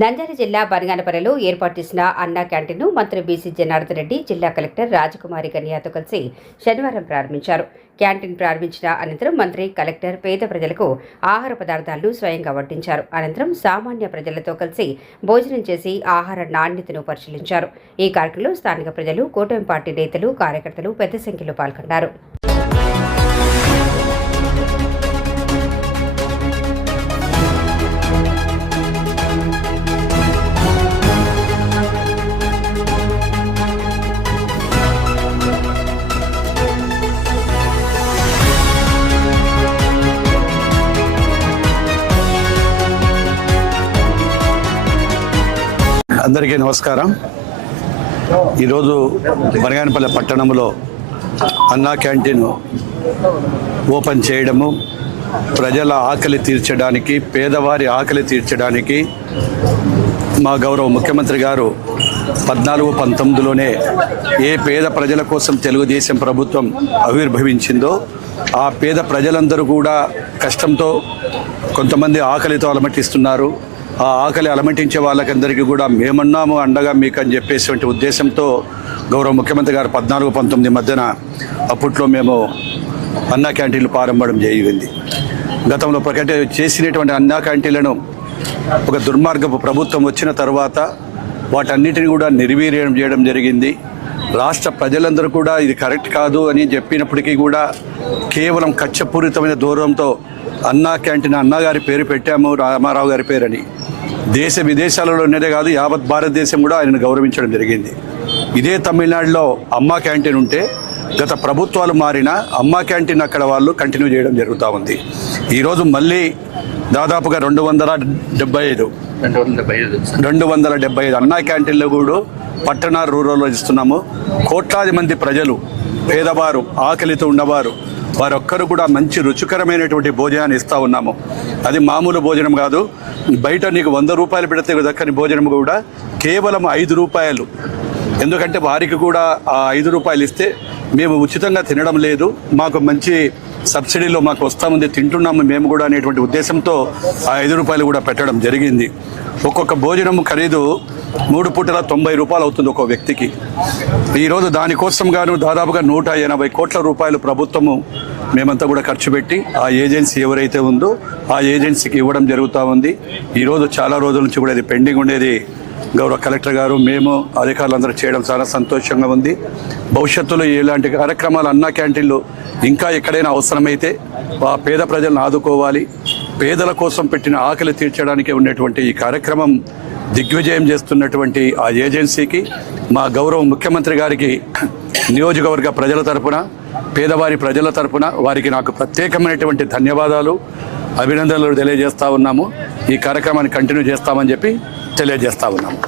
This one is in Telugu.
నంద్యాల జిల్లా బనగానపల్లిలో ఏర్పాటు చేసిన అన్నా క్యాంటీన్ను మంత్రి బీసీ జనార్దన్ రెడ్డి, జిల్లా కలెక్టర్ రాజకుమారి కన్యాతో కలిసి శనివారం ప్రారంభించారు. క్యాంటీన్ ప్రారంభించిన అనంతరం మంత్రి, కలెక్టర్ పేద ప్రజలకు ఆహార పదార్థాలను స్వయంగా వడ్డించారు. అనంతరం సామాన్య ప్రజలతో కలిసి భోజనం చేసి ఆహార నాణ్యతను పరిశీలించారు. ఈ కార్యక్రమంలో స్థానిక ప్రజలు, కూటమి పార్టీ నేతలు, కార్యకర్తలు పెద్ద సంఖ్యలో పాల్గొన్నారు. అందరికీ నమస్కారం. ఈరోజు బనగానపల్లి పట్టణంలో అన్నా క్యాంటీన్ ఓపెన్ చేయడము, ప్రజల ఆకలి తీర్చడానికి, పేదవారి ఆకలి తీర్చడానికి మా గౌరవ ముఖ్యమంత్రి గారు 14-19లోనే ఏ పేద ప్రజల కోసం తెలుగుదేశం ప్రభుత్వం ఆవిర్భవించిందో ఆ పేద ప్రజలందరూ కూడా కష్టంతో, కొంతమంది ఆకలితో అలమటిస్తున్నారు. ఆ ఆకలి అలమటించే వాళ్ళకందరికీ కూడా మేమన్నాము అండగా మీకు అని చెప్పేటువంటి ఉద్దేశంతో గౌరవ ముఖ్యమంత్రి గారు 14-19 మధ్యన అప్పట్లో మేము అన్నా క్యాంటీన్లు ప్రారంభం జరిగింది. గతంలో చేసినటువంటి అన్నా క్యాంటీన్లను ఒక దుర్మార్గపు ప్రభుత్వం వచ్చిన తర్వాత వాటన్నిటిని కూడా నిర్వీర్యం చేయడం జరిగింది. రాష్ట్ర ప్రజలందరూ కూడా ఇది కరెక్ట్ కాదు అని చెప్పినప్పటికీ కూడా కేవలం కక్షపూరితమైన దూరంతో అన్నా క్యాంటీన్ అన్నగారి పేరు పెట్టాము, రామారావు గారి పేరని. దేశ విదేశాలలోనే కాదు, యావత్ భారతదేశం కూడా ఆయనను గౌరవించడం జరిగింది. ఇదే తమిళనాడులో అమ్మా క్యాంటీన్ ఉంటే గత ప్రభుత్వాలు మారినా అమ్మా క్యాంటీన్ అక్కడ వాళ్ళు కంటిన్యూ చేయడం జరుగుతూ ఉంది. ఈరోజు మళ్ళీ దాదాపుగా 275 అన్నా క్యాంటీన్లు కూడా పట్టణ రూరల్లో ఇస్తున్నాము. కోట్లాది మంది ప్రజలు, పేదవారు, ఆకలితో ఉన్నవారు, వారొక్కరు కూడా మంచి రుచికరమైనటువంటి భోజనాన్ని ఇస్తూ ఉన్నాము. అది మామూలు భోజనం కాదు. బయట నీకు 100 రూపాయలు పెడితే దక్కని భోజనం కూడా కేవలం 5 రూపాయలు. ఎందుకంటే వారికి కూడా ఆ 5 రూపాయలు ఇస్తే మేము ఉచితంగా తినడం లేదు, మాకు మంచి సబ్సిడీలో మాకు వస్తాముంది, తింటున్నాము మేము కూడా అనేటువంటి ఉద్దేశంతో ఆ 5 రూపాయలు కూడా పెట్టడం జరిగింది. ఒక్కొక్క భోజనం ఖరీదు 3 పూటల 90 రూపాయలు అవుతుంది ఒక్కో వ్యక్తికి. ఈరోజు దానికోసం గాను దాదాపుగా 180 కోట్ల రూపాయలు ప్రభుత్వము మేమంతా కూడా ఖర్చు పెట్టి ఆ ఏజెన్సీ ఎవరైతే ఉందో ఆ ఏజెన్సీకి ఇవ్వడం జరుగుతూ ఉంది. ఈరోజు చాలా రోజుల నుంచి కూడా ఇది పెండింగ్ ఉండేది. గౌరవ కలెక్టర్ గారు, మేము అధికారులందరూ చేయడం చాలా సంతోషంగా ఉంది. భవిష్యత్తులో ఇలాంటి కార్యక్రమాలు అన్నా క్యాంటీన్లు ఇంకా ఎక్కడైనా అవసరమైతే ఆ పేద ప్రజలను ఆదుకోవాలి. పేదల కోసం పెట్టిన ఆకలి తీర్చడానికి ఉన్నటువంటి ఈ కార్యక్రమం దిగ్విజయం చేస్తున్నటువంటి ఆ ఏజెన్సీకి, మా గౌరవ ముఖ్యమంత్రి గారికి, నియోజకవర్గ ప్రజల తరపున, పేదవారి ప్రజల తరపున వారికి నాకు ప్రత్యేకమైనటువంటి ధన్యవాదాలు, అభినందనలు తెలియజేస్తూ ఉన్నాము. ఈ కార్యక్రమాన్ని కంటిన్యూ చేస్తామని చెప్పి తెలియజేస్తూ ఉన్నాము.